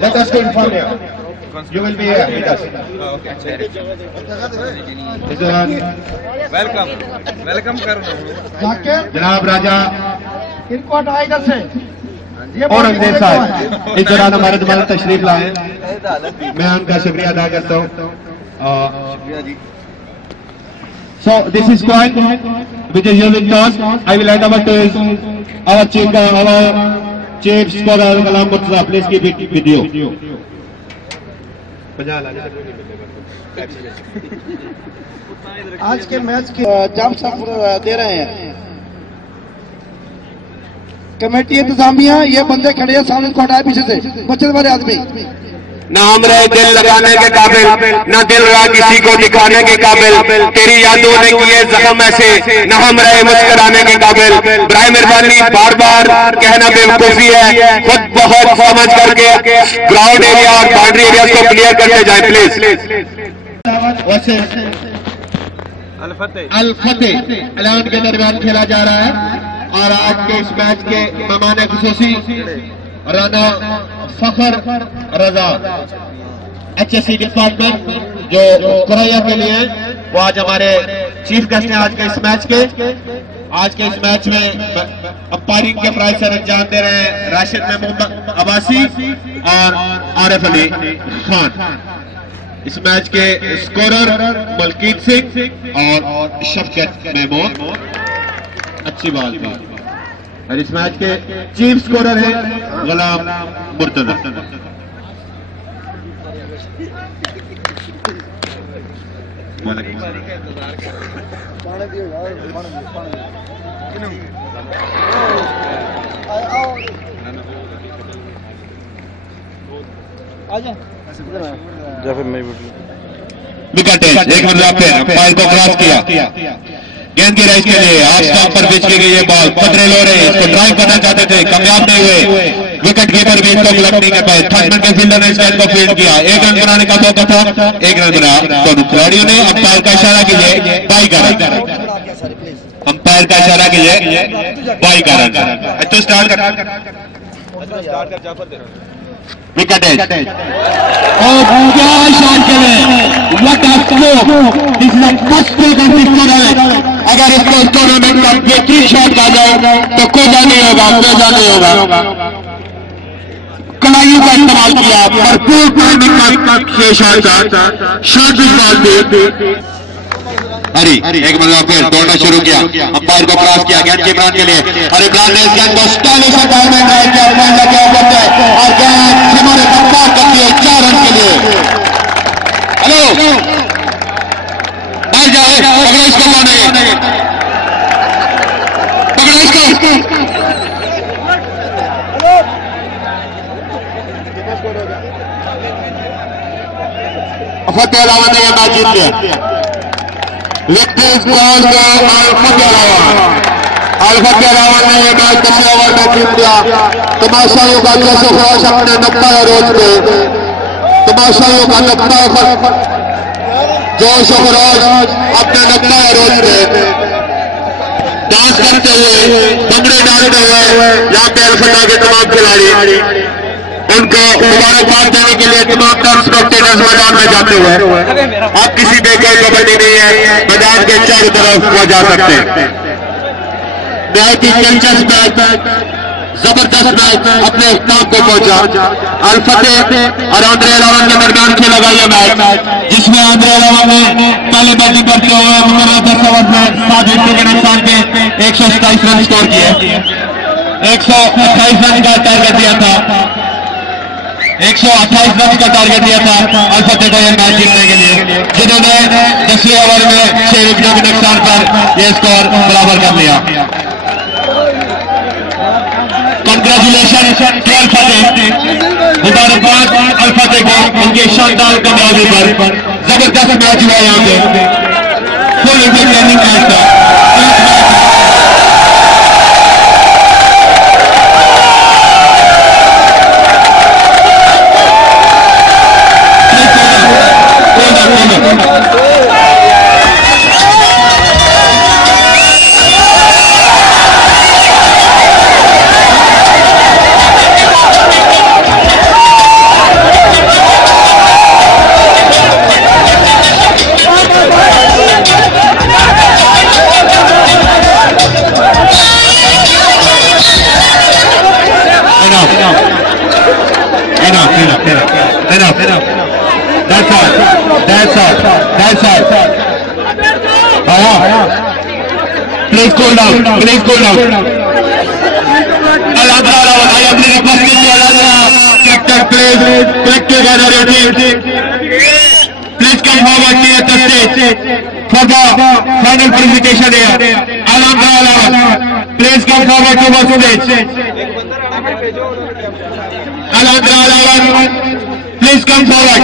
Let us to inform you. You will be here with us. Welcome कर जनाब राजा इनको हटाए इधर से। औरंगजेब साहब इस दौरान हमारे दोबारा तशरीफ लाए, मैं उनका शुक्रिया अदा करता हूँ। So this is coin which is using toss. I will hand over to our chief scholar Ghulam Murtaza. Please keep it video. आज के मैच के जाम साफ दे रहे हैं कमेटी इंतजामिया। ये बंदे खड़े हैं सामने, को हटाए पीछे से, बचत वाले आदमी। ना हम रहे दिल लगाने के काबिल, ना दिल रहा किसी को दिखाने के काबिल। तेरी यादों ने किए जख्म ऐसे, ना हम रहे मुस्कुराने के काबिल। बराए मेहरबानी बार बार कहना बेवकूफी है, खुद बहुत समझ करके ग्राउंड एरिया और बाउंड्री एरिया को क्लियर करते जाए प्लीज। अल फतेह एलान के दरमियान खेला जा रहा है और आज के इस मैच के मेहमान खुसूसी राना फखर रजा HSC डिपार्टमेंट जो कुरैया के लिए वो आज हमारे चीफ गेस्ट हैं। आज के इस मैच में अंपायरिंग के प्राइज सर अंजाम दे रहे हैं राशिद महमूद अब्बासी और आरिफ अली खान। इस मैच के स्कोरर मलकीत सिंह और शफकत महमूद। अच्छी बात है। और इस मैच के चीफ स्कोरर है गुलाम मुर्तजा। विकेट एक मतलब अंपायर को क्रॉस किया, गेंद की रेस के लिए ऑफ स्टॉप पर पिच की गई ये बॉल। खतरे लो रहे, इसको ड्राइव करना चाहते थे, कामयाब नहीं हुए। विकेट कीपर भी इसको कलेक्ट नहीं कर पाए। थर्ड नंबर के फील्डर ने इस गेंद को फील्ड किया। एक रन बनाने का मौका था, एक रन बना। दोनों खिलाड़ियों ने अंपायर का इशारा कीजिए बाई का रन, अंपायर का इशारा कीजिए बाई का रन। तो स्टार्ट कर विकेट और क्या शॉट खेले, what a stroke, this is the first stroke of this tournament. अगर इसको इस टूर्नामेंट का बेहतरीन शॉट आ जाए तो कोई नहीं होगा। कलाइयों का इस्तेमाल किया, भरपूर टाइमिंग शॉट भी हरी एक मतलब फिर दौड़ना शुरू किया, अंपायर को क्रॉस किया गेंद के इमरान के लिए और इमरान ने इस गेंद को स्टाइलिश अंदाज में ड्राइव किया और गेंद हमारे अंपायर करती है 4 रन के लिए। हेलो भाई जाए पकड़ो इसको, पकड़ो इसको। फतेह अलावा ने यह मैच जीत लिया। लिखते बॉल को अल्फा के अलावा ने यह मैच 10 ओवर में जीत लिया। तमाशाइयों का जैसे फराश अपने नब्बे रोज पे, तमाशाइयों का नब्बे जोश फराज अपने नब्बे रोज पे डांस करते हुए, भंगड़े डालते हुए यहाँ पे अल्फा के तमाम खिलाड़ी उनको मुबारकबाद देने के लिए तमाम टर्म स्पेक्टेटर्स मैदान में जाते हुए। आप किसी बेकार कबड्डी नहीं है, मैदान के चारों तरफ वो जा सकते हैं। बहुत ही दिलचस्प मैच, जबरदस्त मैच अपने इख्तिताम को पहुंचा। अल फतेह और आंद्रे अलावा के दरमियान खेला गया यह मैच, जिसमें आंद्रे अलावा ने पहले बैटिंग करते हुए 10 ओवर में 7 विकेट के नुकसान पे 127 रन स्कोर किए। 128 रन का टारगेट दिया था, 128 रन का टारगेट दिया था अल फतेह को यह मैच जीतने के लिए, जिन्होंने 10वें ओवर में 6 विकेटों के नुकसान पर यह स्कोर बराबर कर लिया। कंग्रेचुलेशन टू अल फतेह, मुबारकबाद अल फतेह को उनकी शानदार कामयाबी पर। जबरदस्त मैच हुआ यहाँ पे, फुल इंटरटेनिंग मैच था। Please cool down. Please cool down. Alhamdulillah, I am requesting you, Allah, sector please, click together your team. Please come forward near the stage for the final presentation here. Alhamdulillah, please come forward to the stage. Alhamdulillah, please come forward.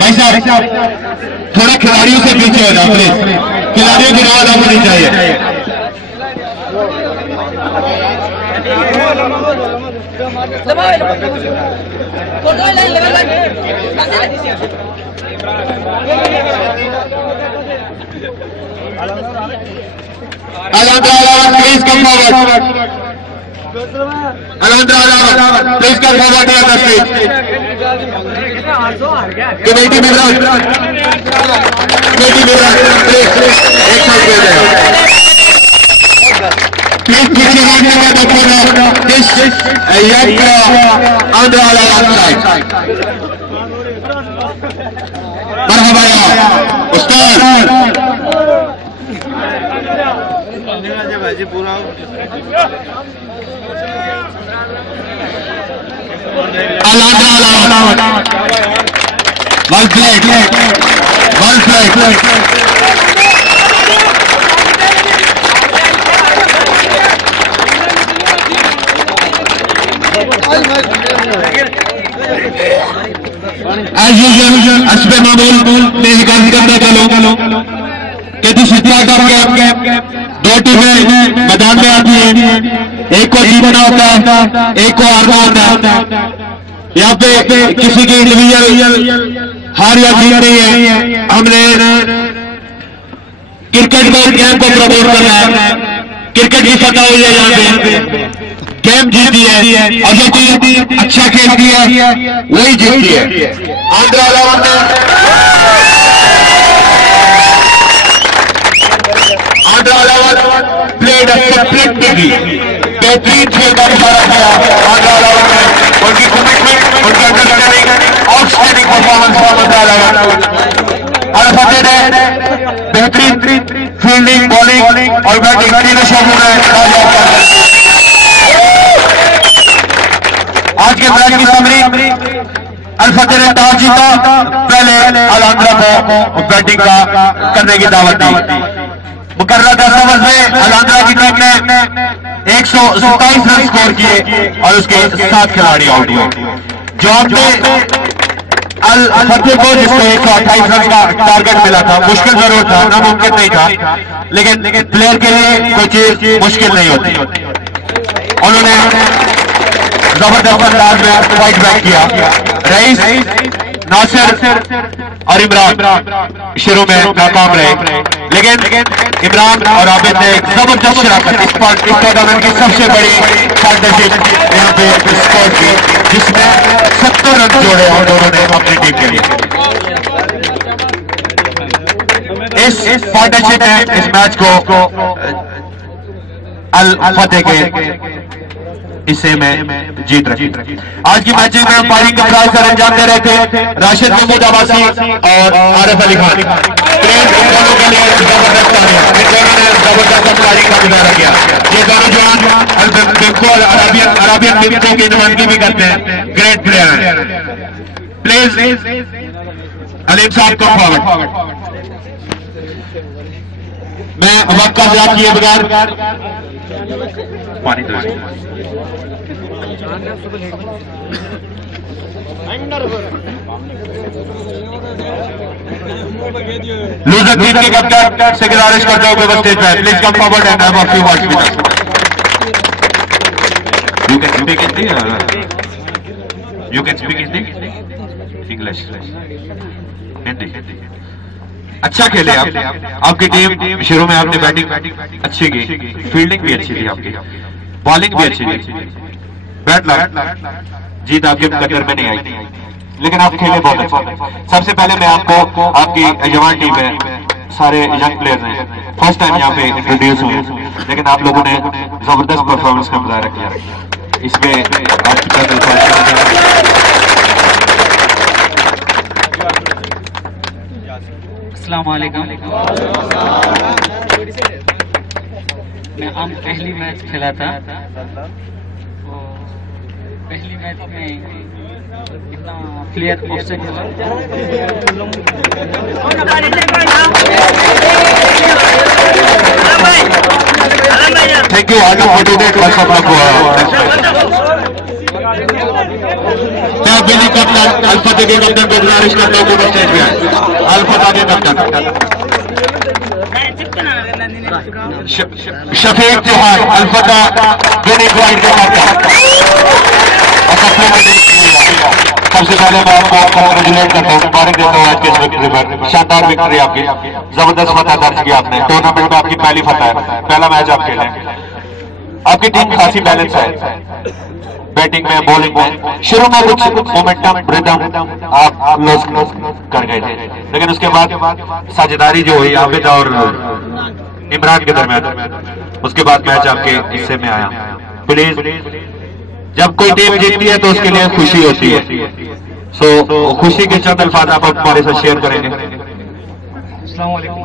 भाई साहब थोड़ा खिलाड़ियों से पीछे हो जाओ please, खिलाड़ियों की आवाज होनी चाहिए। Alhamdulillah, please come forward. Alhamdulillah, please come forward to the stage. Committee member, please एक साइड पे जाओ, प्लीज पीछे हटने का देखो ना, दिस यंग आंध्र वाला side, Marhaba Ustad One plate. As usual, Aspe Mamul, please come चलो कहती शितला करके दो टीमें मैदान में आती है, एक को जीतना होता है, एक को हारना होता है। यहाँ पे किसी की इंडिविजुअल हार या जीत नहीं है, हमने क्रिकेट में गेम को प्रमोट करना है, क्रिकेट की सत्ता हुई है यहाँ पे, गेम जीती है और जो टीम अच्छा खेलती है वही जीतती है। आंध्र अलावा प्लेड सेपरेटली बेहतरीन खेल का इशारा किया। आंध्र अलावा ने उनकी कमिटमेंट, उनकी अंडरस्टैंडिंग, आउटस्टैंडिंग परफॉर्मेंस फतेह ने बेहतरीन फील्डिंग, बॉलिंग और बैटिंग तीनों शोबों में कामयाब कर। आज के मैच की समरी, अल-फतेह ने टॉस जीता, पहले अल-आंध्रा को बैटिंग का करने की दावत दी। मुकर्रर 10 ओवर में अल-आंध्रा की टीम ने 127 रन स्कोर किए और उसके 7 खिलाड़ी आउट हुए। जॉब ने अल-फतेह को, जिसको 128 रन का टारगेट मिला था, मुश्किल जरूर था, नामुमकिन नहीं था, लेकिन प्लेयर के लिए कोई चीज मुश्किल नहीं होती। उन्होंने जबरदस्त अंदाज में फाइट बैक किया। रईस, नासिर और इमरान शुरू में नाकाम रहे, लेकिन इमरान और आबिद ने जबरदस्त शराकत, इस टूर्नामेंट की सबसे बड़ी पार्टनरशिप यहाँ पे स्कोर की, जिसमें 70 रन जोड़े और दोनों ने अपनी टीम के लिए। इस पार्टनरशिप ने इस मैच को अल-फतेह के हिस्से में जीत रखी। आज की मैच में अंपायरिंग का खास अंजाम दे रहे थे राशिद महमूद अब्बासी और आरिफ अली खान। इन दोनों के लिए जबरदस्त तालियां, इन दोनों ने जबरदस्त अंपायरिंग का मुजाहरा किया। ये दोनों जवान बिल्कुल अरबियन टीमों की नुमाइंदगी भी करते हैं, ग्रेट प्लेयर हैं। प्लीज अलीम साहब को फॉरवर्ड। मैं वक्त का ज़ाया किए बगैर पानी दो। लूजर टीम के कप्तान से गुजारिश करते हुए बस स्टेज पे please come forward and have a few words with us. You can speak Hindi, you can speak Hindi, English, Hindi. अच्छा खेले आप, आपकी टीम शुरू में आपने बैटिंग अच्छी की, फील्डिंग भी अच्छी थी आपकी, बॉलिंग भी अच्छी थी, बैट लक जीत आपके कदर में नहीं आई, लेकिन आप खेले बहुत अच्छे। सबसे पहले मैं आपको आपकी जवान टीम है सारे यंग प्लेयर्स हैं, फर्स्ट टाइम यहाँ पे इंट्रोड्यूस हुए, लेकिन आप लोगों ने जबरदस्त परफॉर्मेंस का मुजाहरा किया। इसमें अस्सलाम वालेकुम। मैं पहली मैच खेला था, पहली मैच में इतना प्लेयर ऑफसेट हुआ। Thank you. आज फोटो देख मैं बिली कप्तान अल्फा के कप्तान को गुजारिश करता हूँ कि स्टेज पे आए। अल्फा के कप्तान शफीक चौहान अल्फा का विनिंग पॉइंट के कप्तान। सबसे पहले मैं आपको कंग्रेचुलेट करता हूँ, मुबारक देता हूँ आज के इस विक्ट्री पर। शानदार विक्ट्री आपकी, जबरदस्त फतह दर्ज किया आपने। टूर्नामेंट में आपकी पहली फतह है, पहला मैच आप खेले। आपकी टीम खासी बैलेंस है, बैटिंग में, बॉलिंग में। शुरू में कुछ मोमेंटम रिदम आप लॉस कर गए थे, लेकिन उसके बाद साझेदारी जो हुई आबिद और इमरान के दरमियान, उसके बाद मैच आपके हिस्से में आया। प्लीज, जब कोई टीम जीतती है तो उसके लिए खुशी होती है, सो खुशी के चंद अल्फाज आप हमारे साथ शेयर करेंगे। अस्सलाम वालेकुम।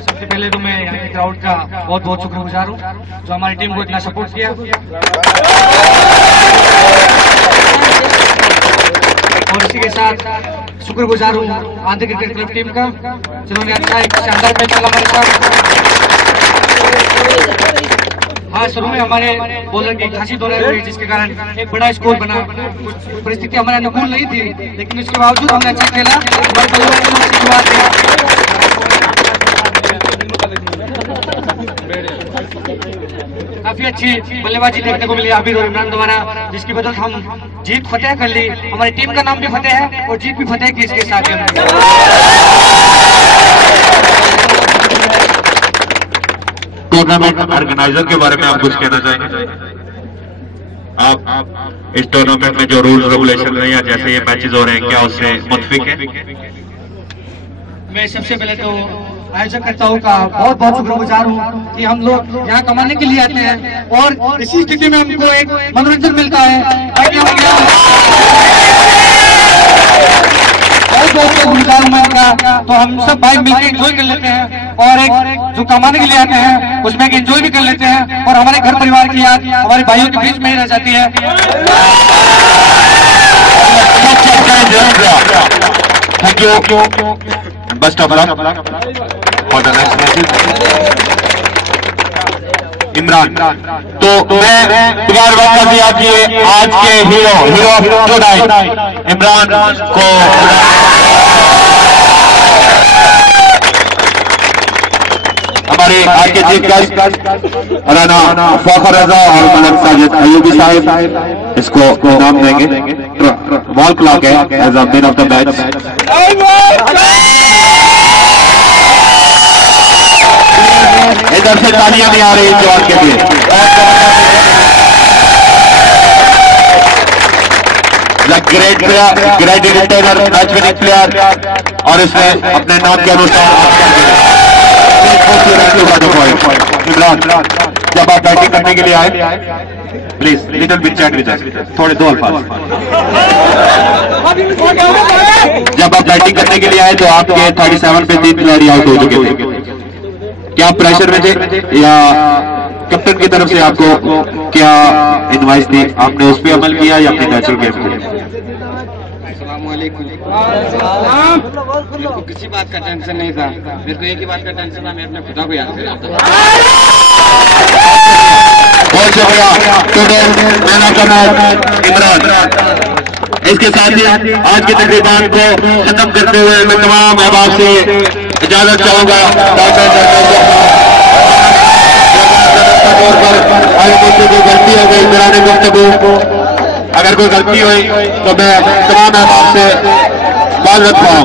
सबसे पहले तो मैं यहाँ के क्राउड का बहुत बहुत शुक्रगुजार हूँ जो हमारी टीम को इतना सपोर्ट किया, और इसी के साथ शुक्रगुजार हूँ आंध्र क्रिकेट क्लब टीम का जिन्होंने अच्छा एक शानदार मैच खेला हमारे साथ। हाँ, शुरू में हमारे बॉलर की खासी दौरान हुई, जिसके कारण एक बड़ा स्कोर बना। कुछ परिस्थिति हमारे अनुकूल नहीं थी, लेकिन उसके बावजूद हमने अच्छा खेला। काफी अच्छी बल्लेबाजी देखने को मिली आबिद और इमरान द्वारा, जिसकी बदौलत हम जीत फतेह कर ली। हमारी टीम का नाम भी फतेह है और जीत भी फतेह की इसके साथ है। टूर्नामेंट ऑर्गेनाइजर के बारे में आप कुछ कहना चाहेंगे? आप इस टूर्नामेंट में जो रूल रेगुलेशन रहे हैं, जैसे ये मैचेस हो रहे हैं, क्या उससे मुतफिक है? मैं सबसे पहले तो आयोजक करताओं का बहुत बहुत शुक्रगुजार हूँ कि हम लोग यहाँ कमाने के लिए आते हैं और इसी स्थिति में हमको एक मनोरंजन मिलता है। बहुत बहुत शुक्रगुजार हूँ मैं इनका। तो हम सब भाई मिलकर एंजॉय कर लेते हैं, और एक जो कमाने के लिए आते हैं उसमें एक एंजॉय भी कर लेते हैं, और हमारे घर परिवार की याद हमारे भाइयों के बीच में ही रह जाती है। Thank you, best of luck for the next matches. Imran, तो मैं दोबारा बात कर दिया कि आज के हीरो इमरान को हमारे आज के चीफ गेस्ट राना फखर रजा और मलक साजिद अयूबी साहिब इसको नाम देंगे। वॉल क्लॉक है as a man of the match. इधर से तालियां नहीं आ रही जवान के लिए। Great player, great retainer, match winning player, और इसने अपने नाम के अनुसार इमरान, जब आप बैटिंग करने के लिए आए, please little bit chat with us, थोड़े दो अल्फाज। जब आप बैटिंग करने के लिए आए तो आपके 37 पे 3 खिलाड़ी आउट हो चुके थे। क्या प्रेशर में थे या कैप्टन की तरफ से आपको क्या एडवाइस दी? आपने उस पर अमल किया या अपने नेचुरल गेम पे? मेरे को किसी बात का टेंशन नहीं था, मेरे को एक ही बात का टेंशन था, मैं अपने खुदा को याद कर रहा था। बहुत शुक्रिया man of the match Imran. इसके साथ ही आज की तकरीबान को खत्म करते हुए मैं तमाम अहबाब से इजाजत चाहूंगा। जो गलती हो गई दौरान गुफ्तगू, अगर कोई गलती हुई तो मैं तमाम अहबाब से माजरत पाऊँ।